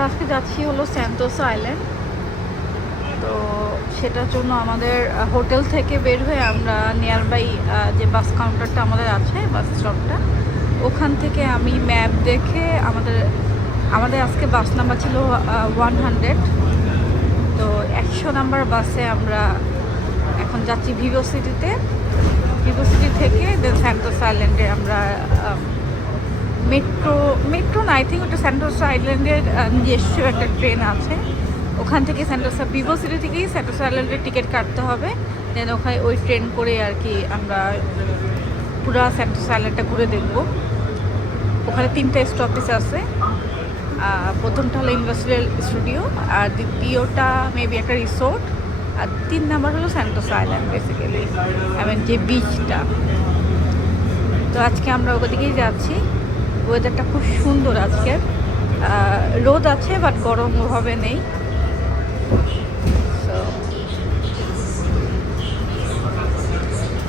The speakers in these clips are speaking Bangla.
আমরা আজকে যাচ্ছি হলো সেন্টোসা আইল্যান্ড। তো সেটার জন্য আমাদের হোটেল থেকে বের হয়ে আমরা নিয়ার বাই যে বাস কাউন্টারটা আমাদের আছে, বাস স্টপটা, ওখান থেকে আমি ম্যাপ দেখে আমাদের আজকে বাস নাম্বার ছিল 100। তো 100 নাম্বার বাসে আমরা এখন যাচ্ছি ভিভো সিটিতে। ভিভো সিটি থেকে দেন সেন্টোসা আইল্যান্ডে আমরা মেট্রো না, আই থিঙ্ক ওটা সেন্টোসা আইল্যান্ডের নিজস্ব একটা ট্রেন আছে। ওখান থেকে ভিভো সিটি থেকেই সেন্টোসা আইল্যান্ডের টিকিট কাটতে হবে। দেন ওখানে ওই ট্রেন করে আর কি আমরা পুরো সেন্টোসা আইল্যান্ডটা ঘুরে দেখব। ওখানে 3টা স্টপেজ আছে। প্রথমটা হলো ইন্ডাস্ট্রিয়াল স্টুডিও, আর দ্বিতীয়টা মেবি একটা রিসোর্ট, আর 3 নাম্বার হলো সেন্টোসা আইল্যান্ড বেসিক্যালি, যে বিচটা। তো আজকে আমরা ওদিকেই যাচ্ছি। ওয়েদারটা খুব সুন্দর আজকে, রোদ আছে বাট গরম ওভাবে নেই।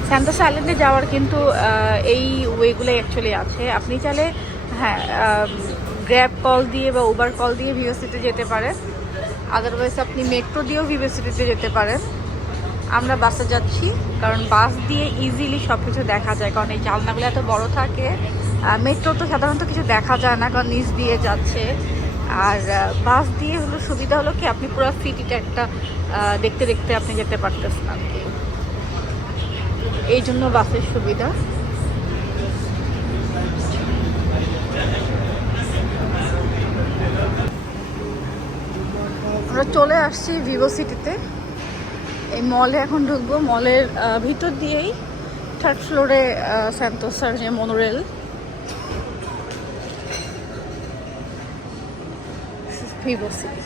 সেন্টোসা আইল্যান্ডে যাওয়ার কিন্তু এই ওয়েগুলোই অ্যাকচুয়ালি আছে। আপনি চাইলে গ্র্যাব কল দিয়ে বা উবার কল দিয়ে ভিভো সিটিতে যেতে পারেন, আদারওয়াইজ আপনি মেট্রো দিয়েও ভিভো সিটিতে যেতে পারেন। আমরা বাসে যাচ্ছি কারণ বাস দিয়ে ইজিলি সব কিছু দেখা যায়, কারণ এই জানলাগুলো এত বড় থাকে। মেট্রো তো সাধারণত কিছু দেখা যায় না, কারণ নিচ দিয়ে যাচ্ছে। আর বাস দিয়ে হলো সুবিধা হলো কি, আপনি পুরো সিটিটা একটা দেখতে দেখতে আপনি যেতে পারতেছেন আর কি, এই জন্য বাসের সুবিধা। আমরা চলে আসছি ভিভো সিটিতে। এই মলে এখন ঢুকবো। মলের ভিতর দিয়েই 3rd ফ্লোরে সেন্টোসার যে মনোরেল, ভিভো সিটি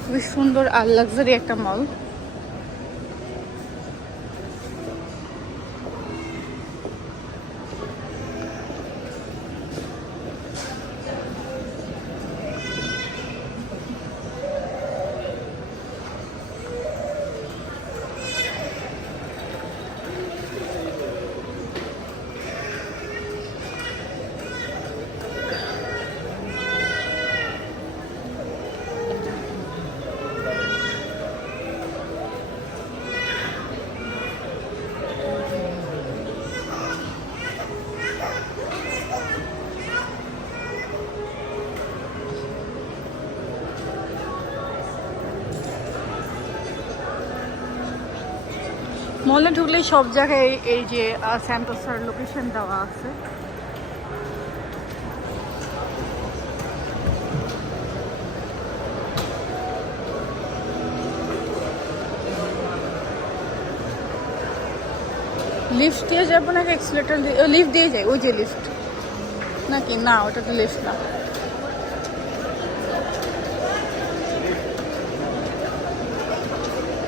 খুবই সুন্দর আর লাক্সারি একটা মল। মলে ঢুকলেই সব জায়গায় এই যে সেন্টোসার লোকেশন দেওয়া আছে। লিফট দিয়ে যাবো নাকি এক্সিলেটর দিয়ে? লিফট দিয়ে যাই, ওই যে লিফট নাকি না, ওটা তো লিফট না।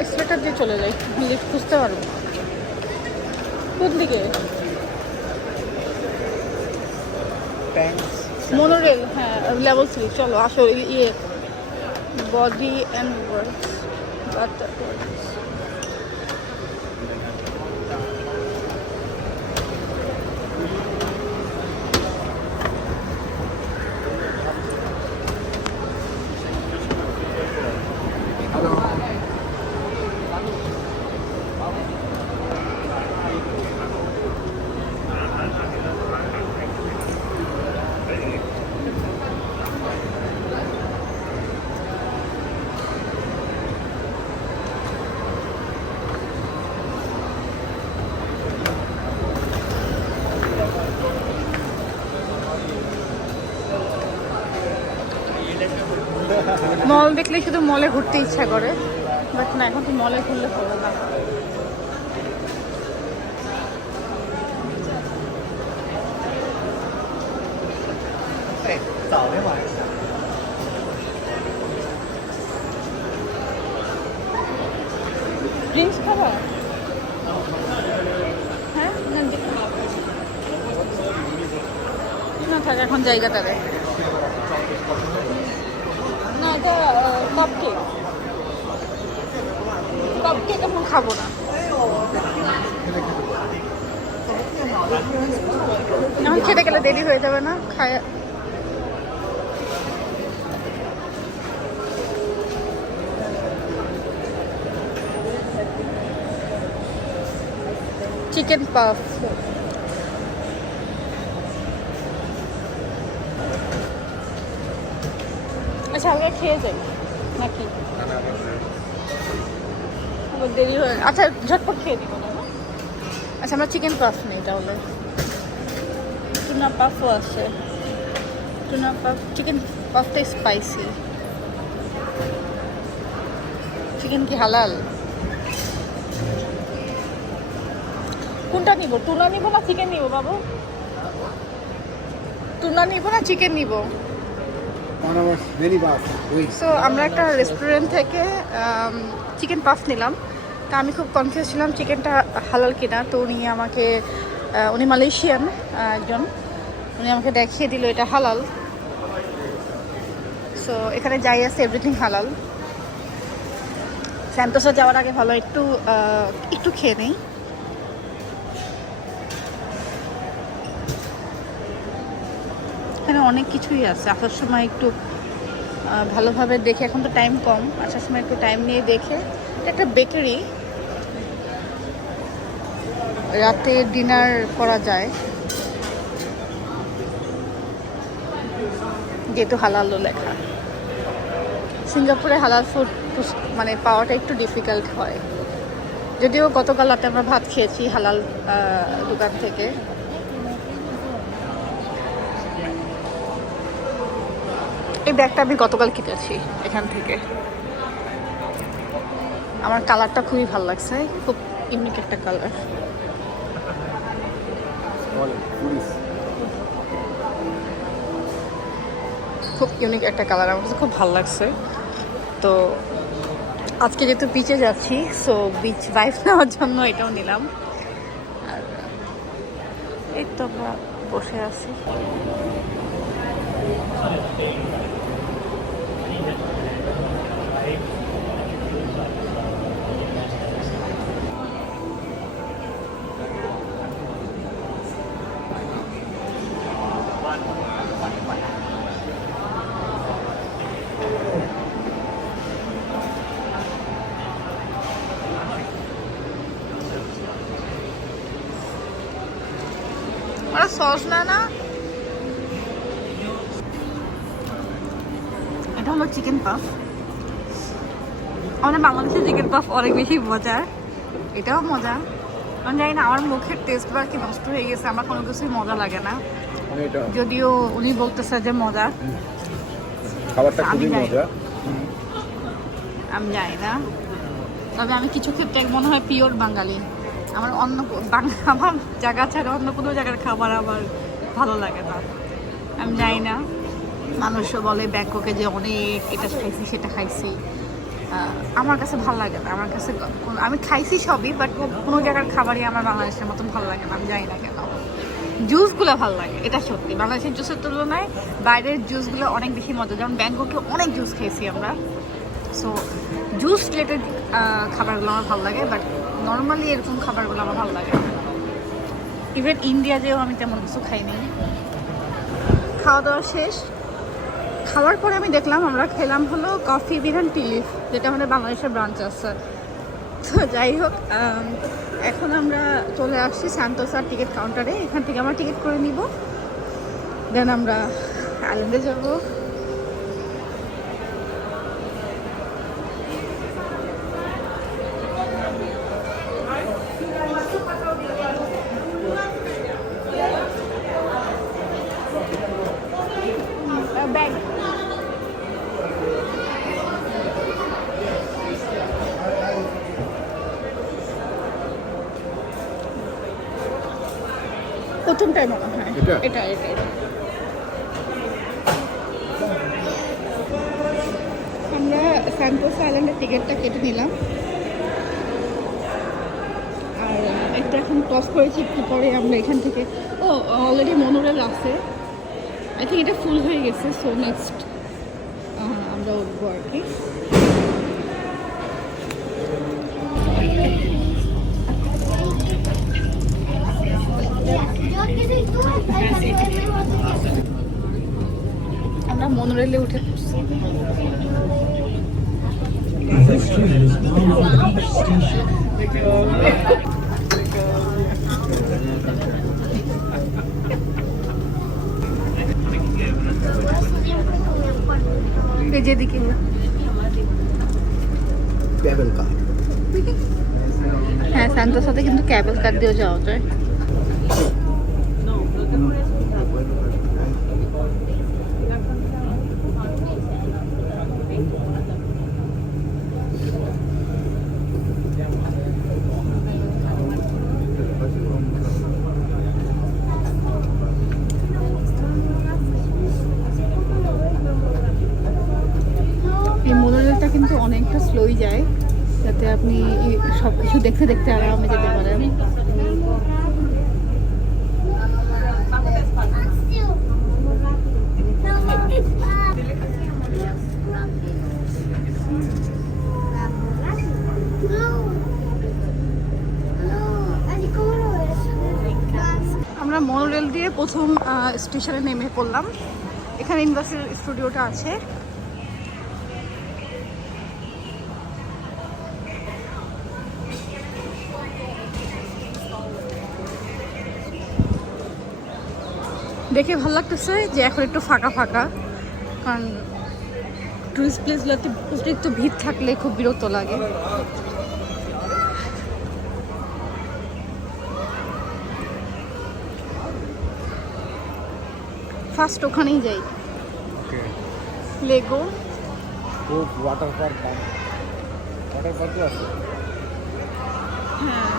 এক্সিলেটর দিয়ে চলে যাই, লিফট খুঁজতে পারবো। কোন দিকে? মনোরেল, হ্যাঁ লেভেল 3। চলো আসো। বডি অ্যান্ড ওয়ার্কস, মল দেখলে শুধু মলে ঘুরতে ইচ্ছা করে, বাট না, এখন তো মলে ঘুরলে হবে না। ড্রিঙ্কস খাবার? হ্যাঁ না থাক, এখন জায়গাটা দেখ না। এটা কাপকেক এখন খাবো না। এখন খেতে গেলে দেরি হয়ে যাবে না, খায় চিকেন পাফ। আচ্ছা আগে খেয়ে যাই নাকি দেরি হয়ে, আচ্ছা ঝটপট খেয়ে দিব না? আচ্ছা আমরা চিকেন পাফ নেই তাহলে। টুনা পাফও আছে, টুনা পাফ। চিকেন পাফটা স্পাইসি। চিকেন কি হালাল? কোনটা নিব? টুনা নিব না চিকেন নিব বাবু? টুনা নিব না চিকেন নিব? সো আমরা একটা রেস্টুরেন্ট থেকে চিকেন পাফ নিলাম। তা আমি খুব কনফিউজ ছিলাম চিকেনটা হালাল কিনা। তো উনি মালয়েশিয়ান একজন, উনি আমাকে দেখিয়ে দিল এটা হালাল। সো এখানে যাই আছে এভরিথিং হালাল। স্যান্টোসা যাওয়ার আগে ভালো একটু খেয়ে নেই। এখানে অনেক কিছুই আছে, আসার সময় একটু ভালোভাবে দেখে, এখন তো টাইম কম, আসার সময় একটু টাইম নিয়ে দেখে। এটা একটা বেকারি, রাতে ডিনার করা যায় যেহেতু হালালও লেখা। সিঙ্গাপুরে হালাল ফুড মানে পাওয়াটা একটু ডিফিকাল্ট হয়, যদিও গতকাল রাতে আমরা ভাত খেয়েছি হালাল দোকান থেকে। এই ব্যাগটা আমি গতকাল কিনেছি এখান থেকে। আমার কালারটা খুবই ভালো লাগছে, খুব ইউনিক একটা কালার। খুব ইউনিক একটা কালার, আমার কাছে খুব ভালো লাগছে। তো আজকে যেহেতু বিচে যাচ্ছি, সো বিচ ভাইব নেওয়ার জন্য এটাও নিলাম। আর এই তো আমরা বসে আছি। ওরা সস না, এটা হলো চিকেন পাফ। আমাদের বাংলাদেশের চিকেন পাফ অনেক বেশি মজার, এটাও মজা। আমি জানি না, আমার মুখের টেস্ট বার কি নষ্ট হয়ে গেছে, আমার কোনো কিছুই মজা লাগে না। যদিও উনি বলতেছে যে মজা, খাবারটা খুবই মজা। আমি জানি না, তবে আমি কিছু ক্ষেত্রে মনে হয় পিওর বাঙালি। আমার আমার জায়গা ছাড়া অন্য কোনো জায়গার খাবার আমার ভালো লাগে না। আমি জানি না, মানুষও বলে ব্যাংককে যে অনেক এটা খাইছি সেটা খাইছি, আমার কাছে ভালো লাগে না। আমার কাছে আমি খাইছি সবই, বাট কোনো জায়গার খাবারই আমার বাংলাদেশের মতন ভালো লাগে না। আমি জানি না কেন। জুসগুলো ভালো লাগে, এটা সত্যি। বাংলাদেশের জুসের তুলনায় বাইরের জুসগুলো অনেক বেশি মজা। যেমন ব্যাংককে অনেক জুস খেয়েছি আমরা, সো জুস রিলেটেড খাবারগুলো আমার ভালো লাগে, বাট নর্মালি এরকম খাবারগুলো আমার ভালো লাগে। ইভেন ইন্ডিয়া যেও আমি তেমন কিছু খাইনি। খাওয়া দাওয়া শেষ, খাওয়ার পরে আমি দেখলাম আমরা খেলাম হলো কফি বিরান টি লিফ, যেটা আমাদের বাংলাদেশের ব্রাঞ্চ আছে। তো যাই হোক, এখন আমরা চলে আসছি স্যান্টোসার টিকিট কাউন্টারে। এখান থেকে আমরা টিকিট করে নিব, দেন আমরা আইল্যান্ডে যাব। ব্যাগ প্রথমটাই মনে হয় এটা। আমরা স্যান্টোসা আইল্যান্ডের টিকিটটা কেটে নিলাম, আর এটা এখন ক্রস করেছি একটু পরে আমরা এখান থেকে। অলরেডি মনোরেল আছে, আই থিঙ্ক এটা ফুল হয়ে গেছে। সো নেক্সট আমরা উঠবো আর কি। আমরা মনোরেলে উঠে পড়ছি। এই যেদিকে ক্যাবেল কার। হ্যাঁ, সান্তার সাথে কিন্তু ক্যাবেল কার দিয়েও যাওয়া যায়। এই মোনোরেলটা কিন্তু অনেকটা স্লোই যায়, যাতে আপনি সব কিছু দেখতে দেখতে আরামে যেতে পারেন। আমরা মোনোরেল দিয়ে প্রথম স্টেশনে নেমে পড়লাম। এখানে ইউনিভার্সাল স্টুডিওটা আছে। দেখে ভালো লাগতেছে যে এখন একটু ফাঁকা ফাঁকা, কারণ টুরিস্ট প্লেসগুলোতে অতিরিক্ত ভিড় থাকলে খুব বিরক্ত লাগে। ফার্স্ট ওখানেই যাই, লেগো। ও ওয়াটার পার্ক, ওয়াটার পার্কও আছে। হ্যাঁ,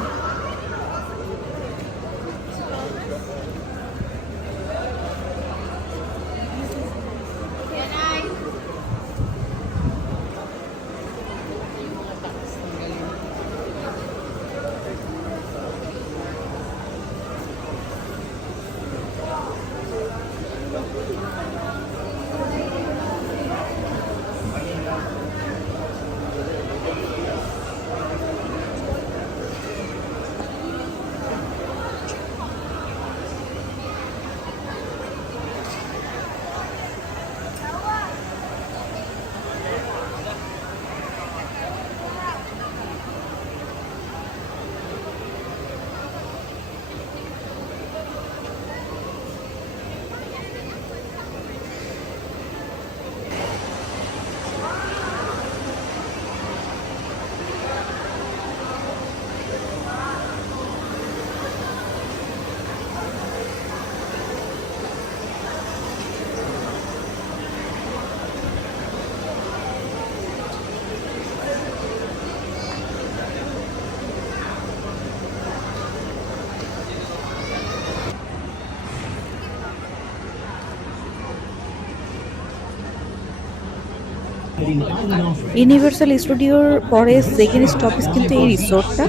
ইউনিভার্সাল স্টুডিওর পরে সেকেন্ড স্টপেজ কিন্তু এই রিসোর্টটা।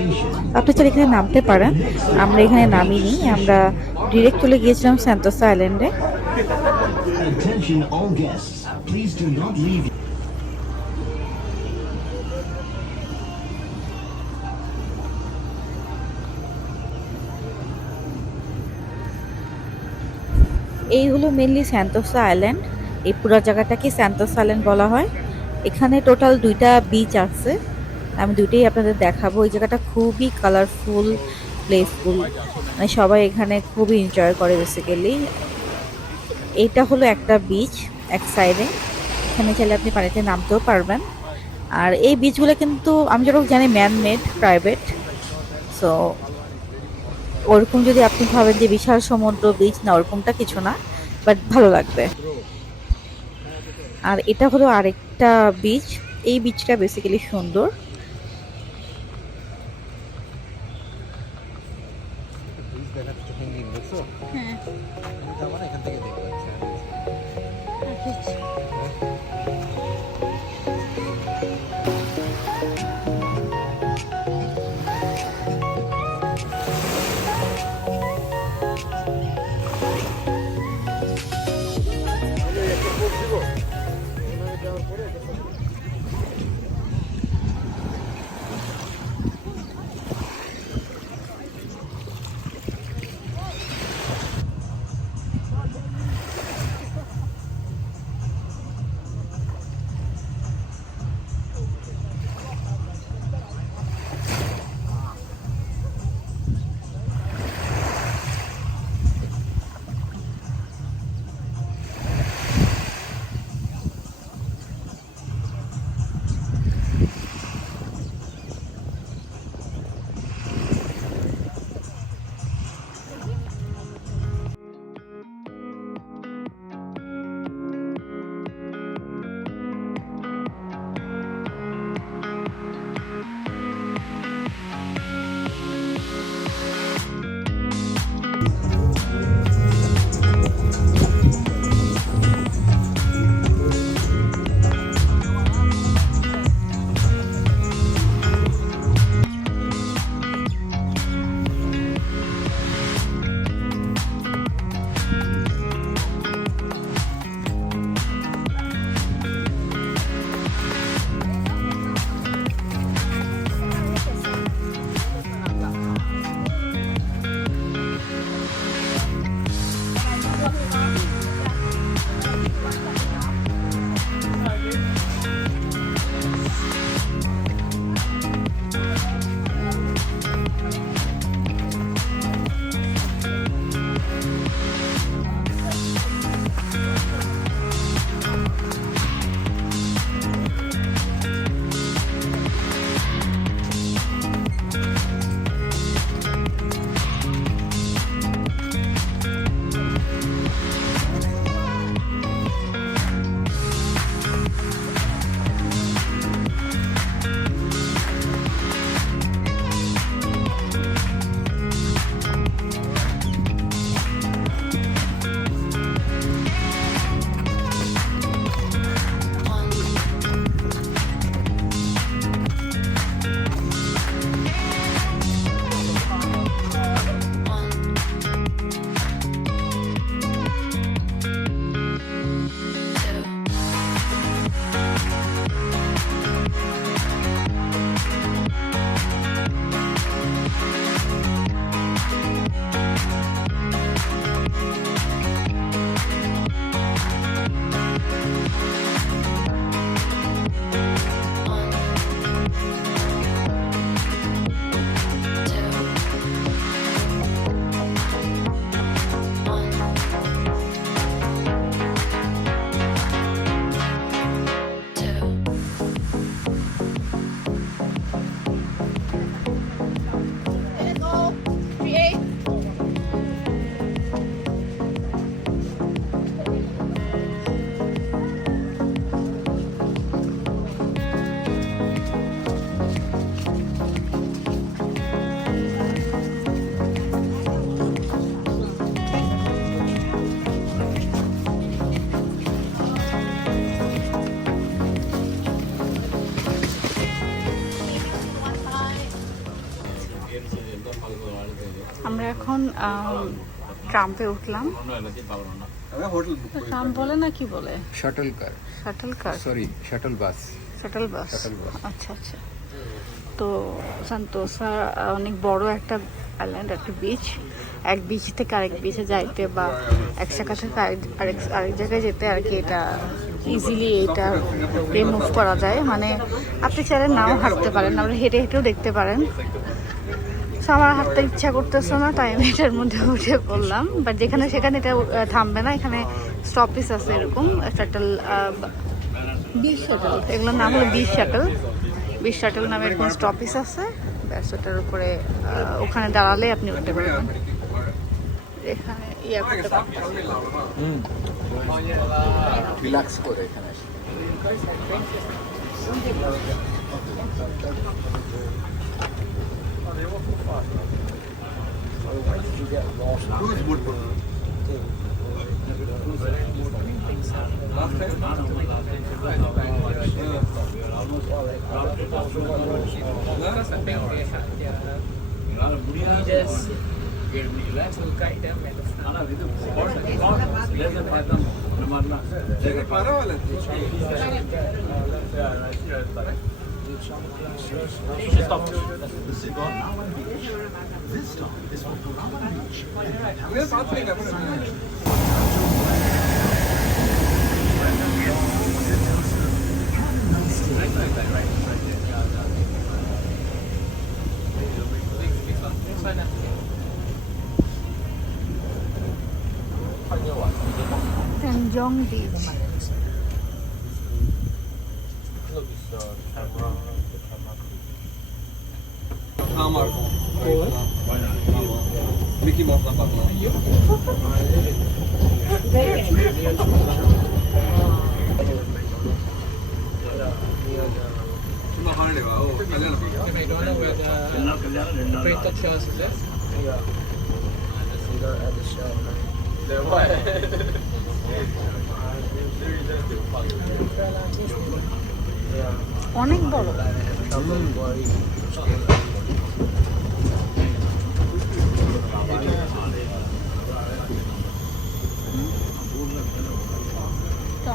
আপনি চাইলে এখানে নামতে পারেন, আমরা এখানে নামিনি, আমরা ডিরেক্ট চলে গিয়েছিলাম সেন্টোসা আইল্যান্ডে। Attention all guests, please do not leave. এই হলো মেনলি সেন্টোসা আইল্যান্ড। এই পুরো জায়গাটাকে সেন্টোসা আইল্যান্ড বলা হয়। এখানে টোটাল 2টা বিচ আছে, আমি 2টাই আপনাদের দেখাবো। এই জায়গাটা খুবই কালারফুল, প্লেসফুল, মানে সবাই এখানে খুবই এনজয় করে বেসিক্যালি। এইটা হলো একটা বিচ এক সাইডে, এখানে চাইলে আপনি পানিতে নামতেও পারবেন। আর এই বিচগুলো কিন্তু আমি যতটুকু জানি ম্যানমেড, প্রাইভেট। সো ওরকম যদি আপনি ভাবেন যে বিশাল সমুদ্র বিচ, না ওরকমটা কিছু না, বাট ভালো লাগবে। আর এটা হলো আরেকটা বিচ, এই বিচটা বেসিক্যালি সুন্দর। হ্যাঁ, এখান থেকে দেখবো। আমরা এখন ট্রাম্পে উঠলাম। হোটেল বুক ট্রাম্প বলে না কি বলে? Shuttle car, shuttle car, sorry shuttle bus. Shuttle bus. Shuttle bus. আচ্ছা আচ্ছা। তো সান্তোসা অনেক বড় একটা আইল্যান্ড, একটা বিচ। এক বিচ থেকে আরেক বিচে যাইতে বা এক জায়গা থেকে আরেক জায়গায় যেতে আর কি এটা ইজিলি এটা মুভ করা যায়। মানে আপনি চাইলে নাও হাঁটতে পারেন, আপনি হেঁটে হেঁটেও দেখতে পারেন। তো আমার হাঁটতে ইচ্ছা করতেছে না, তাই আমি এটার মধ্যে উঠে পড়লাম। বাট যেখানে সেখানে এটা থামবে না, এখানে স্টপেজ আছে এরকম শাটল, বিচ শাটল, এগুলোর নাম হলো বিচ শাটল। বিচ শাটল নামে এরকম স্টপেজ আছে, ব্যাস ওটার উপরে ওখানে দাঁড়ালে আপনি উঠতে পারবেন। এখানে ইয়া করতে পারবেন। রিল্যাক্স করে এখানে আসি। Tanjong Beach. Mickey Mouse na bakla. Cuma hane ba? Oh, kalyan na. Breakup shows is this? অনেক বড়।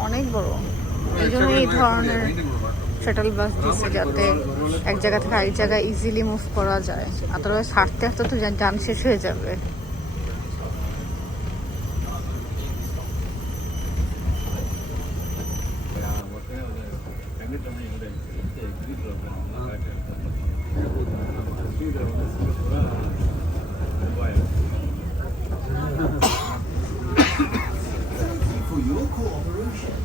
অনেক বড়, এই জন্য এই ধরনের শাটল বাস দিচ্ছে যাতে এক জায়গা থেকে আরেক জায়গায় ইজিলি মুভ করা যায়। আদারওয়াইজ হাঁটতে হাঁটতে তো যান শেষ হয়ে যাবে। For your cooperation.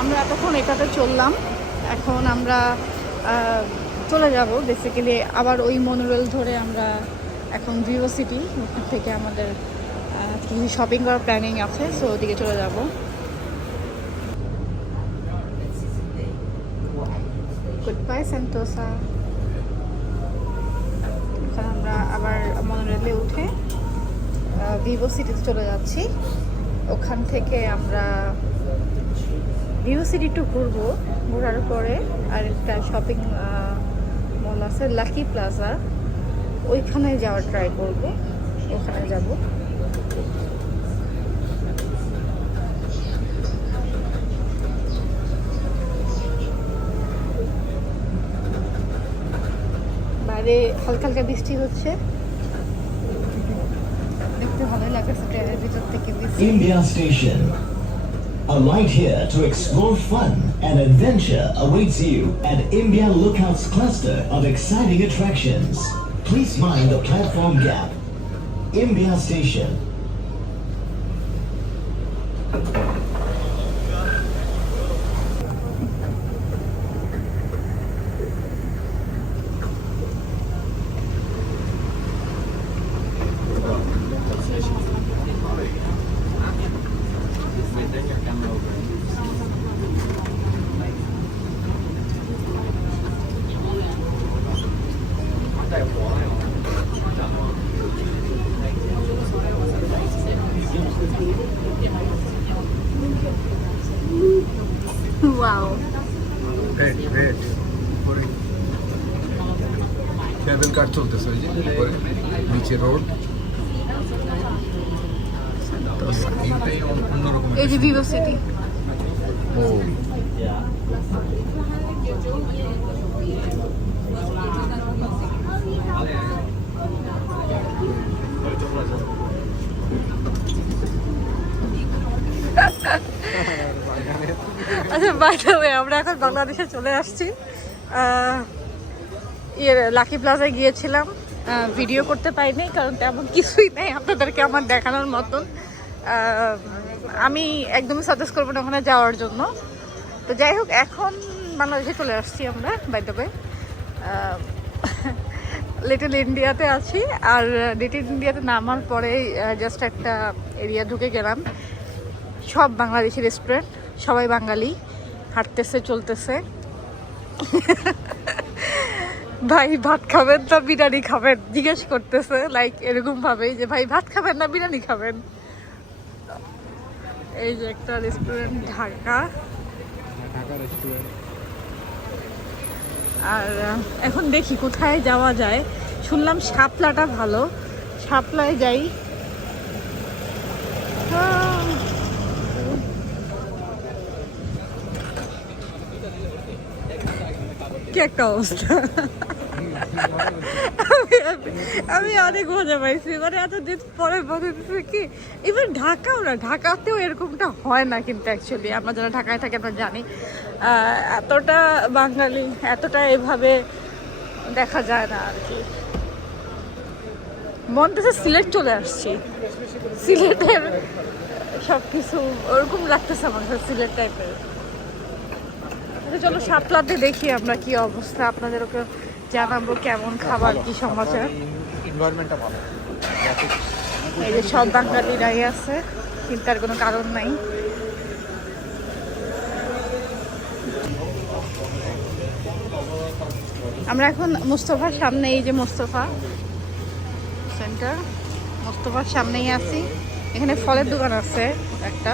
আমরা এতক্ষণ এটাতে চললাম, এখন আমরা চলে যাব বেসিক্যালি আবার ওই মনোরেল ধরে আমরা এখন ভিভো সিটি, ওখান থেকে আমাদের কিছু শপিং করার প্ল্যানিং আছে, সো ওদিকে চলে যাব। Good bye Sentosa. এখন আমরা আবার মনোরেলে উঠে ভিভো সিটিতে চলে যাচ্ছি। ওখান থেকে আমরা ভিভো সিটি একটু ঘুরবো, ঘোরার পরে আরেকটা শপিং মল আছে লাকি প্লাজা, ওইখানে যাওয়ার ট্রাই করবো, ওখানে যাব। বাইরে হালকা হালকা বৃষ্টি হচ্ছে, দেখতে ভালো লাগছে ট্রেনের ভিতর থেকে বৃষ্টি। India Station. A light here to explore fun and adventure awaits you at India Lookouts cluster of exciting attractions. Please mind the platform gap. India Station. Wow red red উপরে কেবল কার চলতেছে ওই যে উপরে নিচে রোড তো সাকিনটাই অন্যরকম এই যে ভিভো সিটি ও আচ্ছা বাই দ্য ওয়ে আমরা এখন বাংলাদেশে চলে আসছি লাকি প্লাজায় গিয়েছিলাম ভিডিও করতে পারিনি কারণ তেমন কিছুই নেই আপনাদেরকে আমার দেখানোর মতন আমি একদমই সাজেস্ট করবো না ওখানে যাওয়ার জন্য তো যাই হোক এখন বাংলাদেশে চলে আসছি আমরা বাই দ্য ওয়ে লিটল ইন্ডিয়াতে আছি আর লিটল ইন্ডিয়াতে নামার পরেই জাস্ট একটা এরিয়া ঢুকে গেলাম সব বাংলাদেশি রেস্টুরেন্ট সবাই বাঙালি হাঁটতেছে চলতেছে ভাই ভাত খাবেন না বিরিয়ানি খাবেন জিজ্ঞেস করতেছে লাইক এরকম ভাবেই যে ভাই ভাত খাবেন না বিরিয়ানি খাবেন এই যে একটা রেস্টুরেন্ট ঢাকা রেস্টুরেন্ট আর এখন দেখি কোথায় যাওয়া যায় শুনলাম শাপলাটা ভালো শাপলায় যাই কি একটা অবস্থা আমি অনেক মজা পাইছি মানে এতদিন পরে মনে হচ্ছে কি ইভেন ঢাকাও না ঢাকাতেও এরকমটা হয় না কিন্তু অ্যাকচুয়ালি আমরা যারা ঢাকায় থাকি আমরা জানি এতটা বাঙালি এতটা এভাবে দেখা যায় না আর কি মনে হচ্ছে সিলেট চলে আসছি সিলেটের সব কিছু ওরকম লাগতেছে আমার কাছে সিলেট টাইপের চলো শাপলাতে দেখি আমরা কি অবস্থা আপনাদেরকে জানাবো কেমন খাবার কি সমাচার এনভায়রনমেন্টটা ভালো এই যে সব বাঙালিরাই আছে চিন্তার কোনো কারণ নাই আমরা এখন মোস্তফার সামনে এই যে মোস্তফা সেন্টার মোস্তফার সামনেই আছি এখানে ফলের দোকান আছে একটা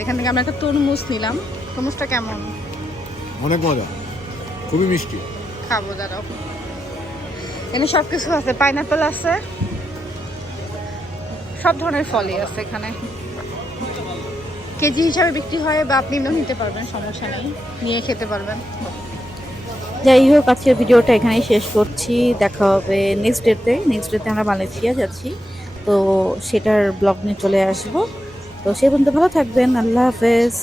এখান থেকে আমরা একটা তরমুজ নিলাম তরমুজটা কেমন অনেক মজা খুবই মিষ্টি খাবো দাঁড়াও এখানে সব কিছু আছে পাইনাপেল আছে সব ধরনের ফলই আছে এখানে কেজি হিসাবে বিক্রি হয় বা আপনি এমনিও নিতে পারবেন সমস্যা নেই নিয়ে খেতে পারবেন যাই হোক আজকের ভিডিওটা এখানেই শেষ করছি দেখা হবে নেক্সট ডেতে আমরা মালয়েশিয়া যাচ্ছি তো সেটার ব্লগ নিয়ে চলে আসবো তো সে পর্যন্ত ভালো থাকবেন আল্লাহ হাফেজ